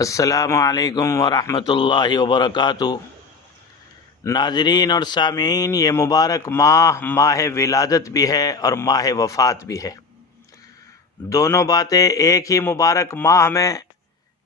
السلام علیکم ورحمۃ اللہ وبرکاتہ۔ ناظرین اور سامعین، یہ مبارک ماہ ولادت بھی ہے اور ماہ وفات بھی ہے۔ دونوں باتیں ایک ہی مبارک ماہ میں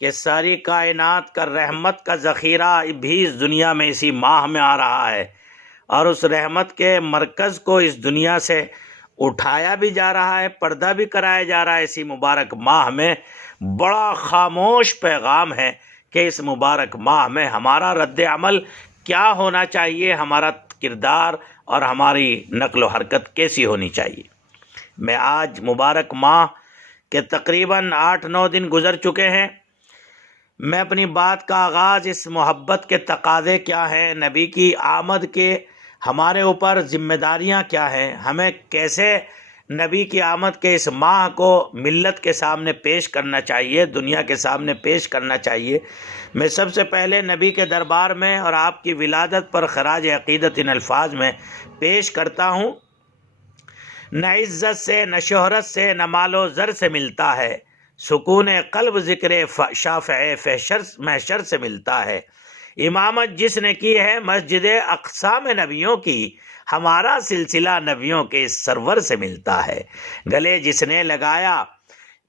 کہ ساری کائنات کا رحمت کا ذخیرہ بھی اس دنیا میں اسی ماہ میں آ رہا ہے، اور اس رحمت کے مرکز کو اس دنیا سے اٹھایا بھی جا رہا ہے، پردہ بھی کرایا جا رہا ہے۔ اسی مبارک ماہ میں بڑا خاموش پیغام ہے کہ اس مبارک ماہ میں ہمارا رد عمل کیا ہونا چاہیے، ہمارا کردار اور ہماری نقل و حرکت کیسی ہونی چاہیے۔ میں آج مبارک ماہ کے تقریباً 8-9 دن گزر چکے ہیں۔ میں اپنی بات کا آغاز اس محبت کے تقاضے کیا ہیں، نبی کی آمد کے ہمارے اوپر ذمہ داریاں کیا ہیں، ہمیں کیسے نبی کی آمد کے اس ماہ کو ملت کے سامنے پیش کرنا چاہیے، دنیا کے سامنے پیش کرنا چاہیے۔ میں سب سے پہلے نبی کے دربار میں اور آپ کی ولادت پر خراج عقیدت ان الفاظ میں پیش کرتا ہوں: نہ عزت سے، نہ شہرت سے، نہ مال و زر سے ملتا ہے، سکون قلب ذکر شافع محشر سے ملتا ہے۔ امامت جس نے کی ہے مسجد اقصی میں نبیوں کی، ہمارا سلسلہ نبیوں کے اس سرور سے ملتا ہے۔ گلے جس نے لگایا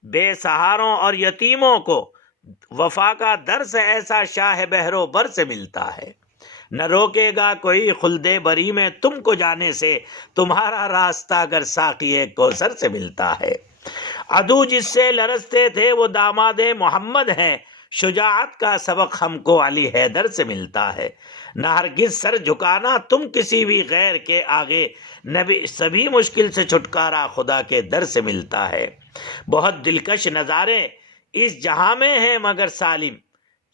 بے سہاروں اور یتیموں کو، وفا کا درس ایسا شاہ بحر و بر سے ملتا ہے۔ نہ روکے گا کوئی خلد بری میں تم کو جانے سے، تمہارا راستہ اگر ساقی کوثر سے ملتا ہے۔ عدو جس سے لرزتے تھے وہ داماد محمد ہیں، شجاعت کا سبق ہم کو علی حیدر سے ملتا ہے۔ نہ ہرگز سر جھکانا تم کسی بھی غیر کے آگے، نبی سبھی مشکل سے چھٹکارا خدا کے در سے ملتا ہے۔ بہت دلکش نظارے اس جہاں میں ہیں مگر سالم،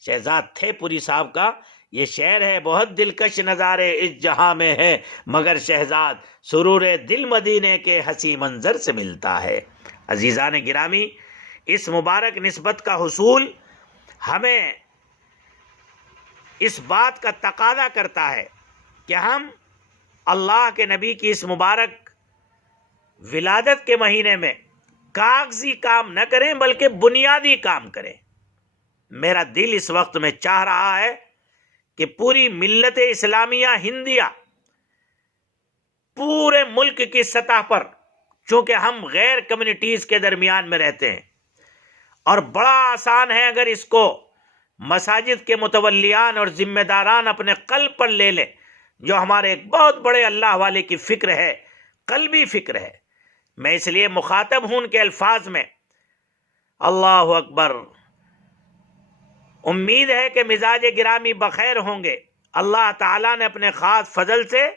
شہزاد تھے پوری صاحب کا یہ شعر ہے۔ بہت دلکش نظارے اس جہاں میں ہے مگر شہزاد، سرور دل مدینے کے ہنسی منظر سے ملتا ہے۔ عزیزان گرامی، اس مبارک نسبت کا حصول ہمیں اس بات کا تقاضا کرتا ہے کہ ہم اللہ کے نبی کی اس مبارک ولادت کے مہینے میں کاغذی کام نہ کریں بلکہ بنیادی کام کریں۔ میرا دل اس وقت میں چاہ رہا ہے کہ پوری ملت اسلامیہ ہندیہ پورے ملک کی سطح پر، چونکہ ہم غیر کمیونٹیز کے درمیان میں رہتے ہیں اور بڑا آسان ہے اگر اس کو مساجد کے متولیان اور ذمہ داران اپنے قلب پر لے لیں، جو ہمارے ایک بہت بڑے اللہ والے کی فکر ہے، قلبی فکر ہے۔ میں اس لیے مخاطب ہوں ان کے الفاظ میں اللہ اکبر۔ امید ہے کہ مزاج گرامی بخیر ہوں گے۔ اللہ تعالیٰ نے اپنے خاص فضل سے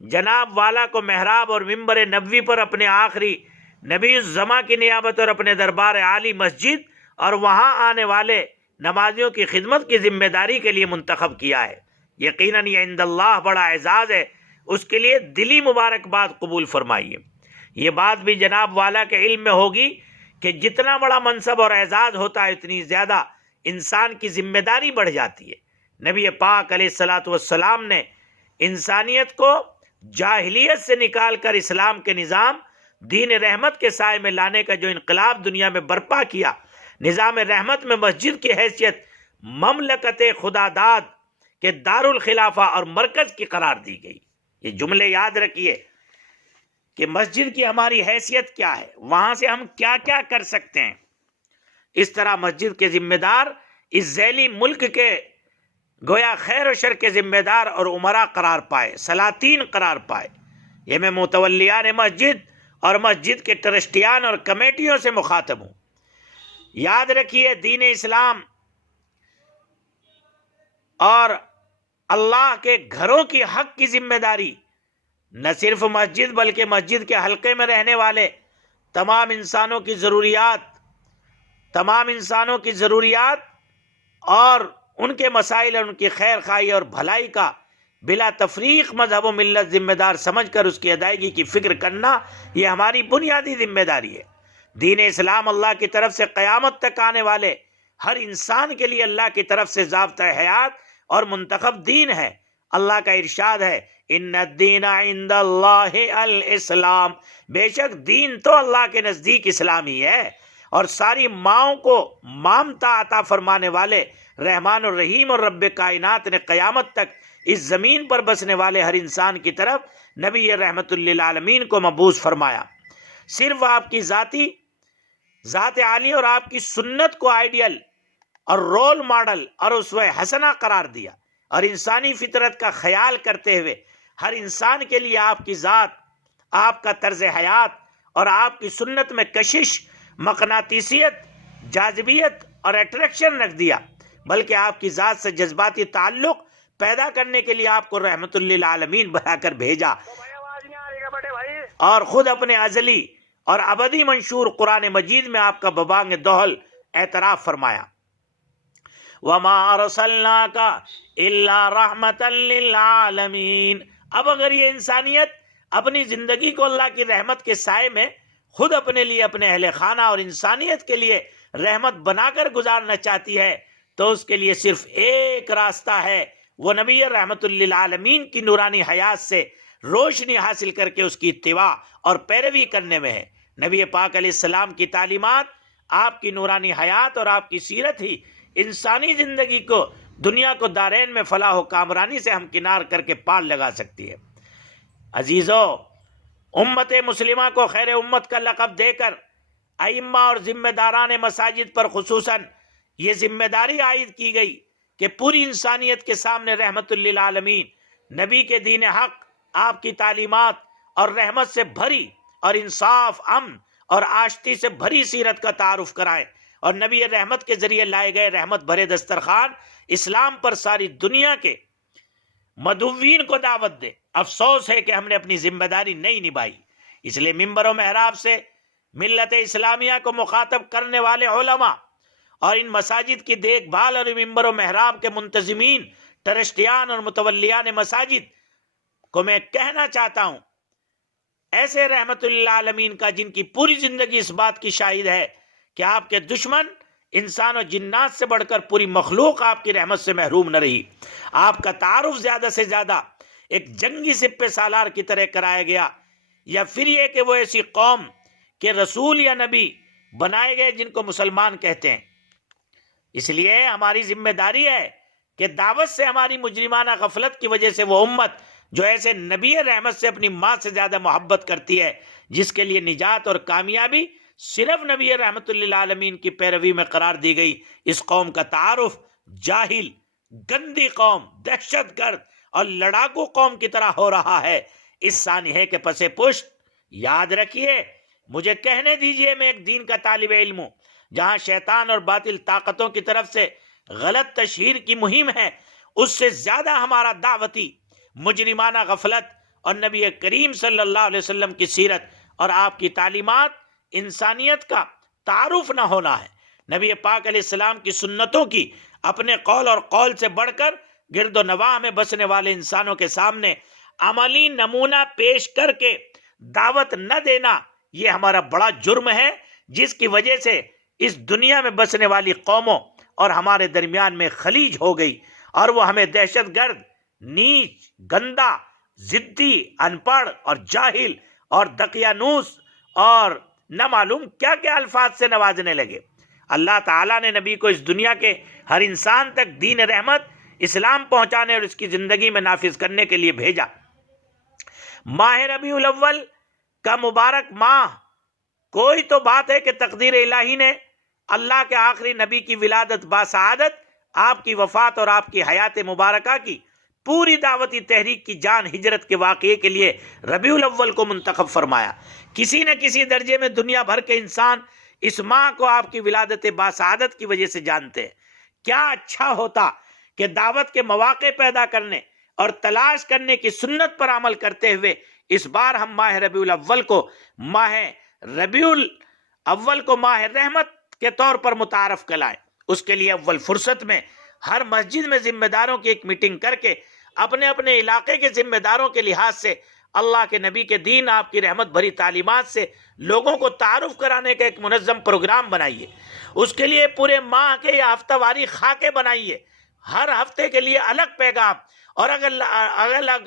جناب والا کو محراب اور ممبر نبوی پر اپنے آخری نبی الزماں کی نیابت اور اپنے دربار عالی مسجد اور وہاں آنے والے نمازیوں کی خدمت کی ذمہ داری کے لیے منتخب کیا ہے۔ یقیناً یہ عند اللہ بڑا اعزاز ہے، اس کے لیے دلی مبارکباد قبول فرمائیے۔ یہ بات بھی جناب والا کے علم میں ہوگی کہ جتنا بڑا منصب اور اعزاز ہوتا ہے اتنی زیادہ انسان کی ذمہ داری بڑھ جاتی ہے۔ نبی پاک علیہ الصلاۃ والسلام نے انسانیت کو جاہلیت سے نکال کر اسلام کے نظام دین رحمت کے سائے میں لانے کا جو انقلاب دنیا میں برپا کیا، نظام رحمت میں مسجد کی حیثیت مملکت خدا داد کے دارالخلافہ اور مرکز کی قرار دی گئی۔ یہ جملے یاد رکھیے کہ مسجد کی ہماری حیثیت کیا ہے، وہاں سے ہم کیا کیا کر سکتے ہیں۔ اس طرح مسجد کے ذمہ دار اس ذیلی ملک کے گویا خیر و شر کے ذمہ دار اور امراء قرار پائے، سلاطین قرار پائے۔ یہ میں متولیان مسجد اور مسجد کے ٹرسٹیان اور کمیٹیوں سے مخاطب ہوں۔ یاد رکھیے، دین اسلام اور اللہ کے گھروں کی حق کی ذمہ داری نہ صرف مسجد بلکہ مسجد کے حلقے میں رہنے والے تمام انسانوں کی ضروریات اور ان کے مسائل اور ان کی خیر خواہی اور بھلائی کا بلا تفریق مذہب و ملت ذمہ دار سمجھ کر اس کی ادائیگی کی فکر کرنا، یہ ہماری بنیادی ذمہ داری ہے۔ دین اسلام اللہ کی طرف سے قیامت تک آنے والے ہر انسان کے لیے اللہ کی طرف سے ضابطۂ حیات اور منتخب دین ہے۔ اللہ کا ارشاد ہے، ان الدین عند اللہ الاسلام، بے شک دین تو اللہ کے نزدیک اسلام ہی ہے۔ اور ساری ماؤں کو مامتا عطا فرمانے والے رحمان الرحیم اور رب کائنات نے قیامت تک اس زمین پر بسنے والے ہر انسان کی طرف نبی رحمت للعالمین کو مبعوث فرمایا۔ صرف آپ کی ذات عالی اور آپ کی سنت کو آئیڈیل اور رول ماڈل اور اسوہ حسنہ قرار دیا، اور انسانی فطرت کا خیال کرتے ہوئے ہر انسان کے لیے آپ کی ذات، آپ کا طرز حیات اور آپ کی سنت میں کشش، مقناطیسیت، جاذبیت اور اٹریکشن رکھ دیا، بلکہ آپ کی ذات سے جذباتی تعلق پیدا کرنے کے لیے آپ کو رحمت للعالمین بنا کر بھیجا، اور خود اپنے ازلی اور ابدی منشور قرآن مجید میں آپ کا ببانگ دوہل اعتراف فرمایا۔ وَمَا أَرْسَلْنَاكَ إِلَّا رَحْمَةً لِلْعَالَمِينَ۔ اب اگر یہ انسانیت اپنی زندگی کو اللہ کی رحمت کے سائے میں خود اپنے لیے، اپنے اہل خانہ اور انسانیت کے لیے رحمت بنا کر گزارنا چاہتی ہے تو اس کے لیے صرف ایک راستہ ہے، وہ نبی رحمت للعالمین کی نورانی حیات سے روشنی حاصل کر کے اس کی اتباع اور پیروی کرنے میں ہے۔ نبی پاک علیہ السلام کی تعلیمات، آپ کی نورانی حیات اور آپ کی سیرت ہی انسانی زندگی کو، دنیا کو دارین میں فلاح و کامرانی سے ہمکنار کر کے پار لگا سکتی ہے۔ عزیزو، امت مسلمہ کو خیر امت کا لقب دے کر ائمہ اور ذمہ داران مساجد پر خصوصاً یہ ذمہ داری عائد کی گئی کہ پوری انسانیت کے سامنے رحمت للعالمین نبی کے دین حق، آپ کی تعلیمات اور رحمت سے بھری اور انصاف، امن اور آشتی سے بھری سیرت کا تعارف کرائیں، اور نبی رحمت کے ذریعے لائے گئے رحمت بھرے دسترخوان اسلام پر ساری دنیا کے مدعوین کو دعوت دے۔ افسوس ہے کہ ہم نے اپنی ذمہ داری نہیں نبھائی، اس لیے ممبر و محراب سے ملت اسلامیہ کو مخاطب کرنے والے علماء اور ان مساجد کی دیکھ بھال اور ممبر و محراب کے منتظمین، ٹرسٹیان اور متولیان مساجد کو میں کہنا چاہتا ہوں، ایسے رحمت للعالمین کا جن کی پوری زندگی اس بات کی شاہد ہے کہ آپ کے دشمن انسان و جنات سے بڑھ کر پوری مخلوق آپ کی رحمت سے محروم نہ رہی، آپ کا تعارف زیادہ سے زیادہ ایک جنگی سپہ سالار کی طرح کرایا گیا، یا پھر یہ کہ وہ ایسی قوم کے رسول یا نبی بنائے گئے جن کو مسلمان کہتے ہیں۔ اس لیے ہماری ذمہ داری ہے کہ دعوت سے ہماری مجرمانہ غفلت کی وجہ سے وہ امت جو ایسے نبی رحمت سے اپنی ماں سے زیادہ محبت کرتی ہے، جس کے لیے نجات اور کامیابی صرف نبی رحمت للعالمین کی پیروی میں قرار دی گئی، اس قوم کا تعارف جاہل، گندی قوم، دہشت گرد اور لڑاکو قوم کی طرح ہو رہا ہے۔ اس سانحے کے پس پشت یاد رکھیے، مجھے کہنے دیجئے، میں ایک دین کا طالب علم ہوں، جہاں شیطان اور باطل طاقتوں کی طرف سے غلط تشہیر کی مہم ہے، اس سے زیادہ ہمارا دعوتی مجرمانہ غفلت اور نبی کریم صلی اللہ علیہ وسلم کی سیرت اور آپ کی تعلیمات، انسانیت کا تعارف نہ ہونا ہے۔ نبی پاک علیہ السلام کی سنتوں کی اپنے قول اور قول سے بڑھ کر گرد و نواح میں بسنے والے انسانوں کے سامنے عملی نمونہ پیش کر کے دعوت نہ دینا، یہ ہمارا بڑا جرم ہے، جس کی وجہ سے اس دنیا میں بسنے والی قوموں اور ہمارے درمیان میں خلیج ہو گئی، اور وہ ہمیں دہشت گرد، نیچ، گندا، ضدی، ان پڑھ اور جاہل اور دقیانوس اور نہ معلوم کیا کیا الفاظ سے نوازنے لگے۔ اللہ تعالیٰ نے نبی کو اس دنیا کے ہر انسان تک دین رحمت، اسلام پہنچانے اور اس کی زندگی میں نافذ کرنے کے لیے بھیجا۔ ماہ ربیع الاول کا مبارک ماہ، کوئی تو بات ہے کہ تقدیر الہی نے اللہ کے آخری نبی کی ولادت باسعادت، آپ کی وفات اور آپ کی حیات مبارکہ کی پوری دعوتی تحریک کی جان ہجرت کے واقعے کے لیے ربیع الاول کو منتخب فرمایا۔ کسی نہ کسی درجے میں دنیا بھر کے انسان اس ماہ کو آپ کی ولادت باسعادت کی وجہ سے جانتے ہیں۔ کیا اچھا ہوتا کہ دعوت کے مواقع پیدا کرنے اور تلاش کرنے کی سنت پر عمل کرتے ہوئے اس بار ہم ماہ ربیع الاول کو ماہ رحمت کے طور پر متعارف کرائیں۔ اس کے لیے اول فرصت میں ہر مسجد میں ذمہ داروں کی ایک میٹنگ کر کے اپنے اپنے علاقے کے ذمہ داروں کے لحاظ سے اللہ کے نبی کے دین، آپ کی رحمت بھری تعلیمات سے لوگوں کو تعارف کرانے کا ایک منظم پروگرام بنائیے۔ اس کے لیے پورے ماہ کے یا ہفتہ واری خاکے بنائیے، ہر ہفتے کے لیے الگ پیغام، اور اگر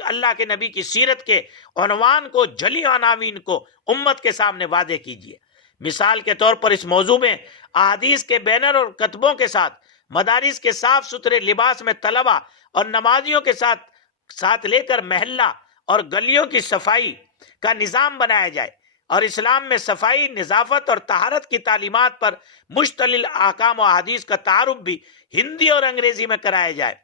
اللہ کے نبی کی سیرت کے عنوان کو، جلی عناوین کو امت کے سامنے واضح کیجیے۔ مثال کے طور پر اس موضوع میں احادیث کے بینر اور کتبوں کے ساتھ مدارس کے صاف ستھرے لباس میں طلبہ اور نمازیوں کے ساتھ لے کر محلہ اور گلیوں کی صفائی کا نظام بنایا جائے، اور اسلام میں صفائی، نظافت اور طہارت کی تعلیمات پر مشتمل احکام و احادیث کا تعارف بھی ہندی اور انگریزی میں کرایا جائے۔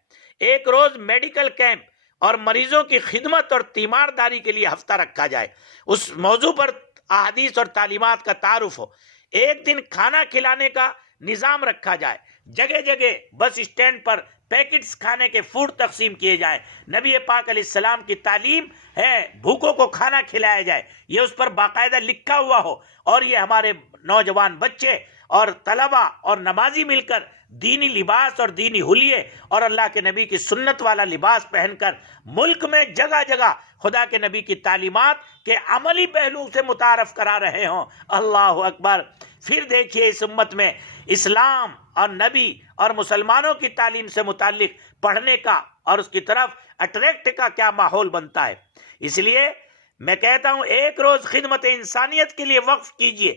ایک روز میڈیکل کیمپ اور مریضوں کی خدمت اور تیمارداری کے لیے ہفتہ رکھا جائے، اس موضوع پر احادیث اور تعلیمات کا تعارف ہو۔ ایک دن کھانا کھلانے کا نظام رکھا جائے، جگہ جگہ بس اسٹینڈ پر پیکٹس کھانے کے فوڈ تقسیم کیے جائیں۔ نبی پاک علیہ السلام کی تعلیم ہے بھوکوں کو کھانا کھلایا جائے، یہ اس پر باقاعدہ لکھا ہوا ہو، اور یہ ہمارے نوجوان بچے اور طلبہ اور نمازی مل کر دینی لباس اور دینی حلیے اور اللہ کے نبی کی سنت والا لباس پہن کر ملک میں جگہ جگہ خدا کے نبی کی تعلیمات کے عملی پہلو سے متعارف کرا رہے ہوں۔ اللہ اکبر۔ پھر دیکھیے اس امت میں اسلام اور نبی اور مسلمانوں کی تعلیم سے متعلق پڑھنے کا اور اس کی طرف اٹریکٹ کا کیا ماحول بنتا ہے۔ اس لیے میں کہتا ہوں ایک روز خدمت انسانیت کے لیے وقف کیجئے،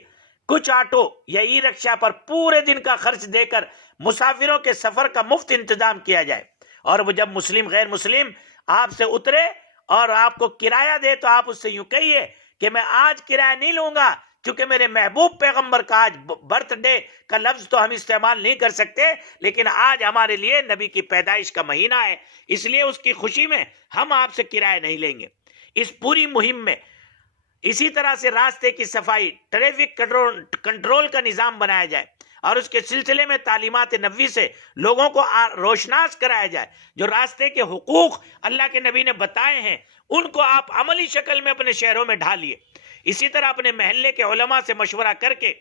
کچھ آٹو یا ای رکشہ پر پورے دن کا خرچ دے کر مسافروں کے سفر کا مفت انتظام کیا جائے، اور وہ جب مسلم غیر مسلم آپ سے اترے اور آپ کو کرایہ دے تو آپ اس سے یوں کہیے کہ میں آج کرایہ نہیں لوں گا، چونکہ میرے محبوب پیغمبر کا آج برتھ ڈے کا لفظ تو ہم استعمال نہیں کر سکتے، لیکن آج ہمارے لیے نبی کی پیدائش کا مہینہ ہے، اس لیے اس کی خوشی میں ہم آپ سے کرایہ نہیں لیں گے۔ اس پوری مہم میں اسی طرح سے راستے کی صفائی، ٹریفک کنٹرول کا نظام بنایا جائے، اور اس کے سلسلے میں تعلیمات نبوی سے لوگوں کو روشناس کرایا جائے۔ جو راستے کے حقوق اللہ کے نبی نے بتائے ہیں ان کو آپ عملی شکل میں اپنے شہروں میں ڈھالیے۔ اسی طرح اپنے محلے کے علماء سے مشورہ کر کے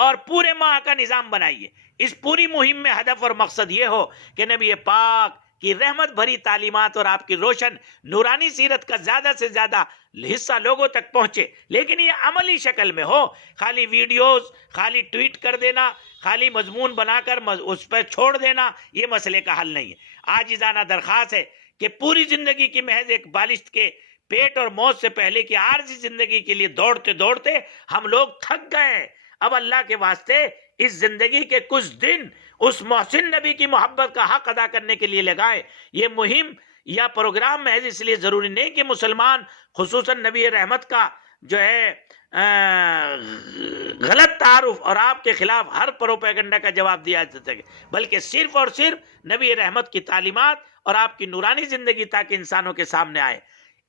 اور پورے ماہ کا نظام بنائیے۔ اس پوری مہم میں ہدف اور مقصد یہ ہو کہ نبی پاک کی رحمت بھری تعلیمات اور آپ کی روشن نورانی سیرت کا زیادہ سے زیادہ حصہ لوگوں تک پہنچے، لیکن یہ عملی شکل میں ہو۔ خالی ویڈیوز، خالی ٹویٹ کر دینا، خالی مضمون بنا کر اس پر چھوڑ دینا یہ مسئلے کا حل نہیں ہے۔ عاجزانہ درخواست ہے کہ پوری زندگی کی محض ایک بالشت کے پیٹ اور موت سے پہلے کی عارضی زندگی کے لیے دوڑتے دوڑتے ہم لوگ تھک گئے۔ اب اللہ کے واسطے اس زندگی کے کچھ دن اس محسن نبی کی محبت کا حق ادا کرنے کے لیے لگائیں۔ یہ مہم یا پروگرام محض اس لیے ضروری نہیں کہ مسلمان خصوصاً نبی رحمت کا جو ہے غلط تعارف اور آپ کے خلاف ہر پروپیگنڈا کا جواب دیا جا سکے، بلکہ صرف اور صرف نبی رحمت کی تعلیمات اور آپ کی نورانی زندگی تاکہ انسانوں کے سامنے آئے۔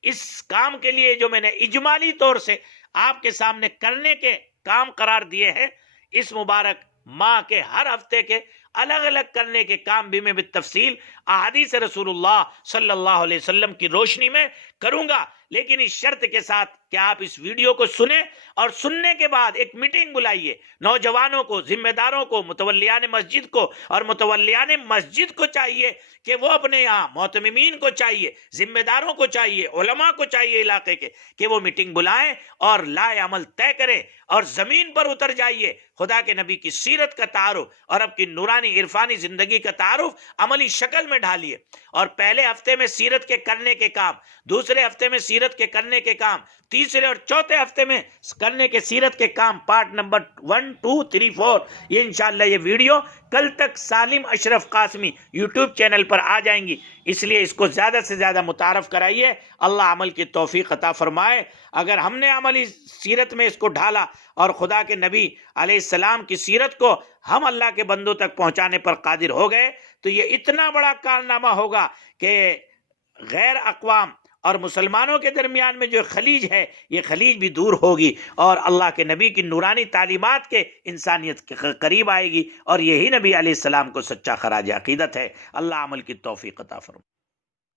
اس کام کے لیے جو میں نے اجمالی طور سے آپ کے سامنے کرنے کے کام قرار دیے ہیں، اس مبارک ماہ کے ہر ہفتے کے الگ الگ کرنے کے کام بھی میں بالتفصیل احادیث رسول اللہ صلی اللہ علیہ وسلم کی روشنی میں کروں گا، لیکن اس شرط کے ساتھ کہ آپ اس ویڈیو کو سنیں اور سننے کے بعد ایک میٹنگ بلائیے، نوجوانوں کو، ذمہ داروں کو، متولیان مسجد کو، اور متولیان مسجد کو چاہیے کہ وہ اپنے یہاں معتممین کو چاہیے، ذمہ داروں کو چاہیے، علماء کو چاہیے علاقے کے کہ وہ میٹنگ بلائیں اور لائے عمل طے کریں اور زمین پر اتر جائیے، خدا کے نبی کی سیرت کا تعارف اور اب کی نورانی عرفانی زندگی کا تعارف عملی شکل میں ڈھالیے۔ اور پہلے ہفتے میں سیرت کے کرنے کے کام، دوسرے ہفتے میں سیرت کے کرنے کے کام، تیسرے اور چوتھے ہفتے میں کرنے کے سیرت کے کام، پارٹ نمبر 1 2 3 4، یہ انشاءاللہ یہ ویڈیو کل تک سالم اشرف قاسمی یوٹیوب چینل پر آ جائیں گی، اس لیے اس کو زیادہ سے زیادہ متعارف کرائیے۔ اللہ عمل کی توفیق عطا فرمائے۔ اگر ہم نے عملی سیرت میں اس کو ڈھالا اور خدا کے نبی علیہ السلام کی سیرت کو ہم اللہ کے بندوں تک پہنچانے پر قادر ہو گئے تو یہ اتنا بڑا کارنامہ ہوگا کہ غیر اقوام اور مسلمانوں کے درمیان میں جو خلیج ہے یہ خلیج بھی دور ہوگی، اور اللہ کے نبی کی نورانی تعلیمات کے انسانیت کے قریب آئے گی، اور یہی نبی علیہ السلام کو سچا خراج عقیدت ہے۔ اللہ عمل کی توفیق عطا فرمائے۔